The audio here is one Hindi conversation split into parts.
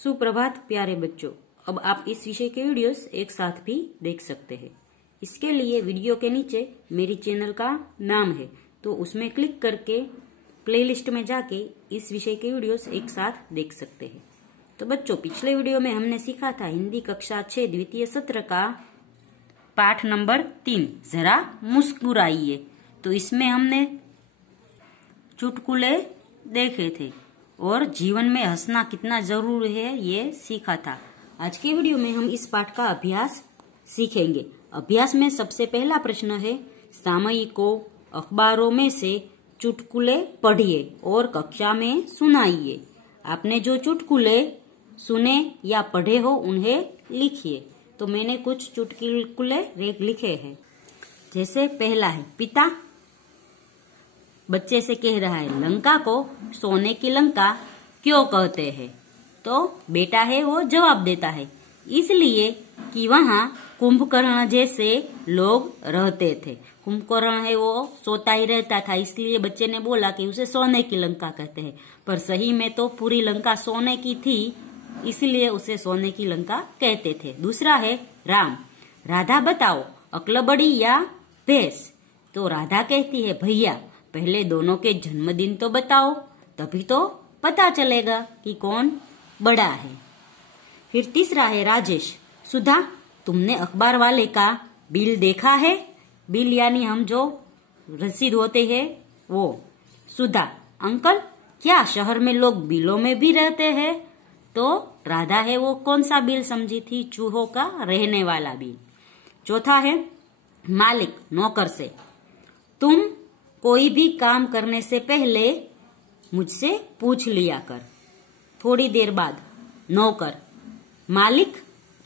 सुप्रभात प्यारे बच्चों। अब आप इस विषय के वीडियोस एक साथ भी देख सकते हैं। इसके लिए वीडियो के नीचे मेरी चैनल का नाम है, तो उसमें क्लिक करके प्लेलिस्ट में जाके इस विषय के वीडियोस एक साथ देख सकते हैं। तो बच्चों, पिछले वीडियो में हमने सीखा था हिंदी कक्षा 6 द्वितीय सत्र का पाठ नंबर 3, जरा मुस्कुराइए। तो इसमें हमने चुटकुले देखे थे और जीवन में हंसना कितना जरूरी है ये सीखा था। आज के वीडियो में हम इस पाठ का अभ्यास सीखेंगे। अभ्यास में सबसे पहला प्रश्न है, सामयिकों अखबारों में से चुटकुले पढ़िए और कक्षा में सुनाइए। आपने जो चुटकुले सुने या पढ़े हो उन्हें लिखिए। तो मैंने कुछ चुटकुले लिखे हैं। जैसे पहला है, पिता बच्चे से कह रहा है, लंका को सोने की लंका क्यों कहते हैं? तो बेटा है वो जवाब देता है, इसलिए कि वहाँ कुंभकर्ण जैसे लोग रहते थे। कुंभकर्ण है वो सोता ही रहता था, इसलिए बच्चे ने बोला कि उसे सोने की लंका कहते हैं। पर सही में तो पूरी लंका सोने की थी, इसलिए उसे सोने की लंका कहते थे। दूसरा है, राम राधा बताओ अक्ल बड़ी या भैंस? तो राधा कहती है, भैया पहले दोनों के जन्मदिन तो बताओ, तभी तो पता चलेगा कि कौन बड़ा है। फिर तीसरा है, राजेश सुधा तुमने अखबार वाले का बिल देखा है? बिल यानी हम जो रसीद होते हैं वो। सुधा, अंकल क्या शहर में लोग बिलों में भी रहते हैं? तो राधा है वो कौन सा बिल समझी थी? चूहों का रहने वाला बिल। चौथा है, मालिक नौकर से, तुम कोई भी काम करने से पहले मुझसे पूछ लिया कर। थोड़ी देर बाद नौकर, मालिक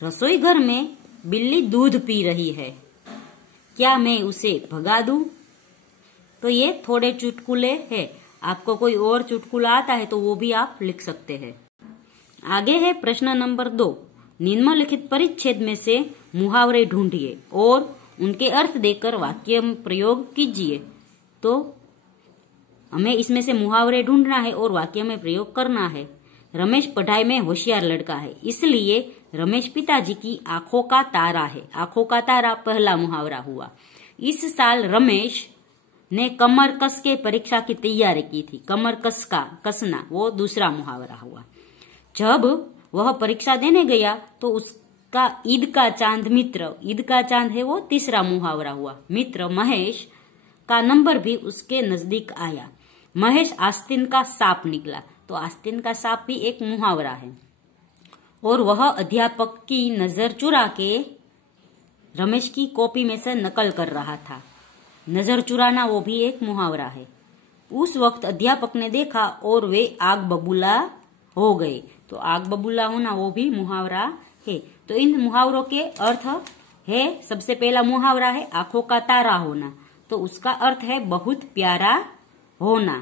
रसोई घर में बिल्ली दूध पी रही है, क्या मैं उसे भगा दूं? तो ये थोड़े चुटकुले हैं। आपको कोई और चुटकुला आता है तो वो भी आप लिख सकते हैं। आगे है प्रश्न नंबर 2, निम्नलिखित परिच्छेद में से मुहावरे ढूंढिए और उनके अर्थ देकर वाक्य प्रयोग कीजिए। तो हमें इसमें से मुहावरे ढूंढना है और वाक्य में प्रयोग करना है। रमेश पढ़ाई में होशियार लड़का है, इसलिए रमेश पिताजी की आंखों का तारा है। आंखों का तारा पहला मुहावरा हुआ। इस साल रमेश ने कमर कस के परीक्षा की तैयारी की थी। कमर कसना वो दूसरा मुहावरा हुआ। जब वह परीक्षा देने गया तो उसका ईद का चांद मित्र, ईद का चांद है वो तीसरा मुहावरा हुआ। मित्र महेश का नंबर भी उसके नजदीक आया। महेश आस्तीन का सांप निकला। तो आस्तीन का सांप भी एक मुहावरा है। और वह अध्यापक की नजर चुरा के रमेश की कॉपी में से नकल कर रहा था। नजर चुराना वो भी एक मुहावरा है। उस वक्त अध्यापक ने देखा और वे आग बबूला हो गए। तो आग बबूला होना वो भी मुहावरा है। तो इन मुहावरों के अर्थ है, सबसे पहला मुहावरा है आंखों का तारा होना। तो उसका अर्थ है बहुत प्यारा होना।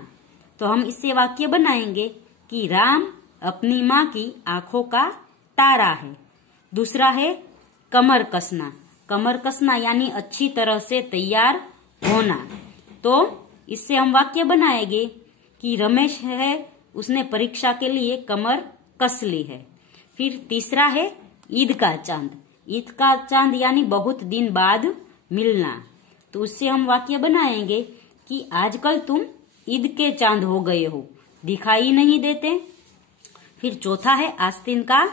तो हम इससे वाक्य बनाएंगे कि राम अपनी माँ की आंखों का तारा है। दूसरा है कमर कसना। कमर कसना यानी अच्छी तरह से तैयार होना। तो इससे हम वाक्य बनाएंगे कि रमेश है उसने परीक्षा के लिए कमर कस ली है। फिर तीसरा है ईद का चांद। ईद का चांद यानी बहुत दिन बाद मिलना। तो उससे हम वाक्य बनाएंगे कि आजकल तुम ईद के चांद हो गए हो, दिखाई नहीं देते। फिर चौथा है आस्तीन का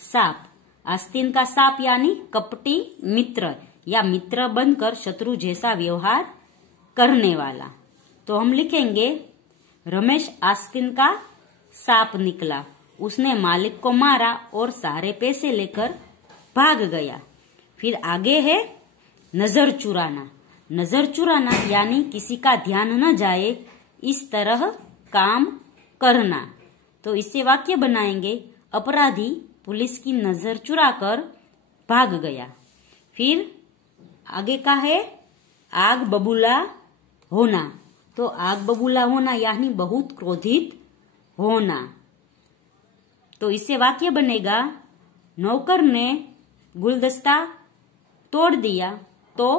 सांप। आस्तीन का सांप यानी कपटी मित्र या मित्र बनकर शत्रु जैसा व्यवहार करने वाला। तो हम लिखेंगे, रमेश आस्तीन का सांप निकला, उसने मालिक को मारा और सारे पैसे लेकर भाग गया। फिर आगे है नजर चुराना। नजर चुराना यानी किसी का ध्यान न जाए इस तरह काम करना। तो इससे वाक्य बनाएंगे, अपराधी पुलिस की नजर चुराकर भाग गया। फिर आगे का है आग बबूला होना। तो आग बबूला होना यानी बहुत क्रोधित होना। तो इससे वाक्य बनेगा, नौकर ने गुलदस्ता तोड़ दिया तो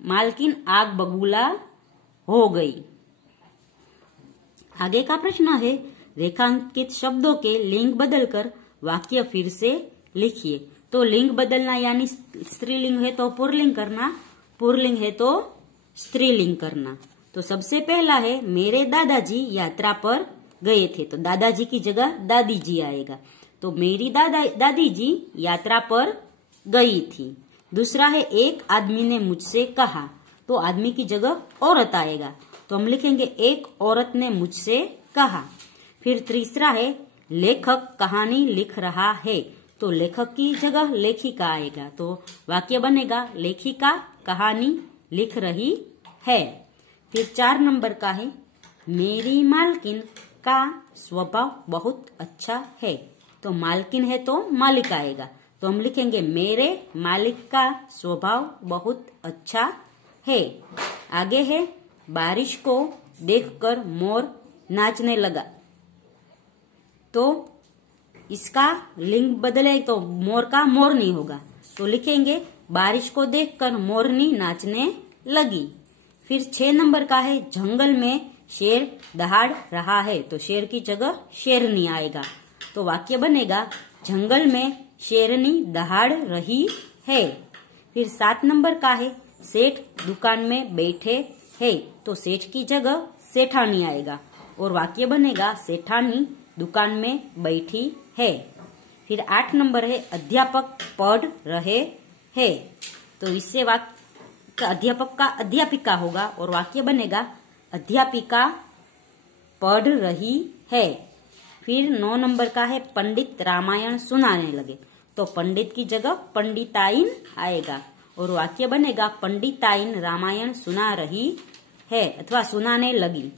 मालकिन आग बबूला हो गई। आगे का प्रश्न है, रेखांकित शब्दों के लिंग बदलकर वाक्य फिर से लिखिए। तो लिंग बदलना यानी स्त्रीलिंग है तो पुल्लिंग करना, पुल्लिंग है तो स्त्रीलिंग करना। तो सबसे पहला है मेरे दादाजी यात्रा पर गए थे, तो दादाजी की जगह दादी जी आएगा। तो मेरी दादी जी यात्रा पर गई थी। दूसरा है एक आदमी ने मुझसे कहा, तो आदमी की जगह औरत आएगा, तो हम लिखेंगे एक औरत ने मुझसे कहा। फिर तीसरा है लेखक कहानी लिख रहा है, तो लेखक की जगह लेखिका आएगा, तो वाक्य बनेगा लेखिका कहानी लिख रही है। फिर 4 नंबर का है मेरी मालकिन का स्वभाव बहुत अच्छा है, तो मालकिन है तो मालिक आएगा, तो हम लिखेंगे मेरे मालिक का स्वभाव बहुत अच्छा है। आगे है बारिश को देखकर मोर नाचने लगा, तो इसका लिंग बदले तो मोर का मोरनी होगा, तो लिखेंगे बारिश को देखकर मोरनी नाचने लगी। फिर 6 नंबर का है जंगल में शेर दहाड़ रहा है, तो शेर की जगह शेरनी आएगा, तो वाक्य बनेगा जंगल में शेरनी दहाड़ रही है। फिर 7 नंबर का है सेठ दुकान में बैठे है, तो सेठ की जगह सेठानी आएगा और वाक्य बनेगा सेठानी दुकान में बैठी है। फिर 8 नंबर है अध्यापक पढ़ रहे हैं, तो इससे वाक्य अध्यापक का अध्यापिका होगा और वाक्य बनेगा अध्यापिका पढ़ रही है। फिर 9 नंबर का है पंडित रामायण सुनाने लगे, तो पंडित की जगह पंडिताइन आएगा और वाक्य बनेगा पंडिताइन रामायण सुना रही है अथवा सुनाने लगी।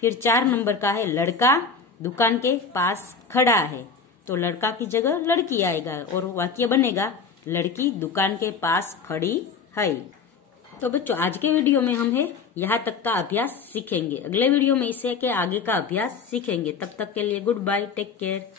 फिर 4 नंबर का है लड़का दुकान के पास खड़ा है, तो लड़का की जगह लड़की आएगा और वाक्य बनेगा लड़की दुकान के पास खड़ी है। तो बच्चों आज के वीडियो में हम है यहाँ तक का अभ्यास सीखेंगे। अगले वीडियो में इसे के आगे का अभ्यास सीखेंगे। तब तक के लिए गुड बाय, टेक केयर।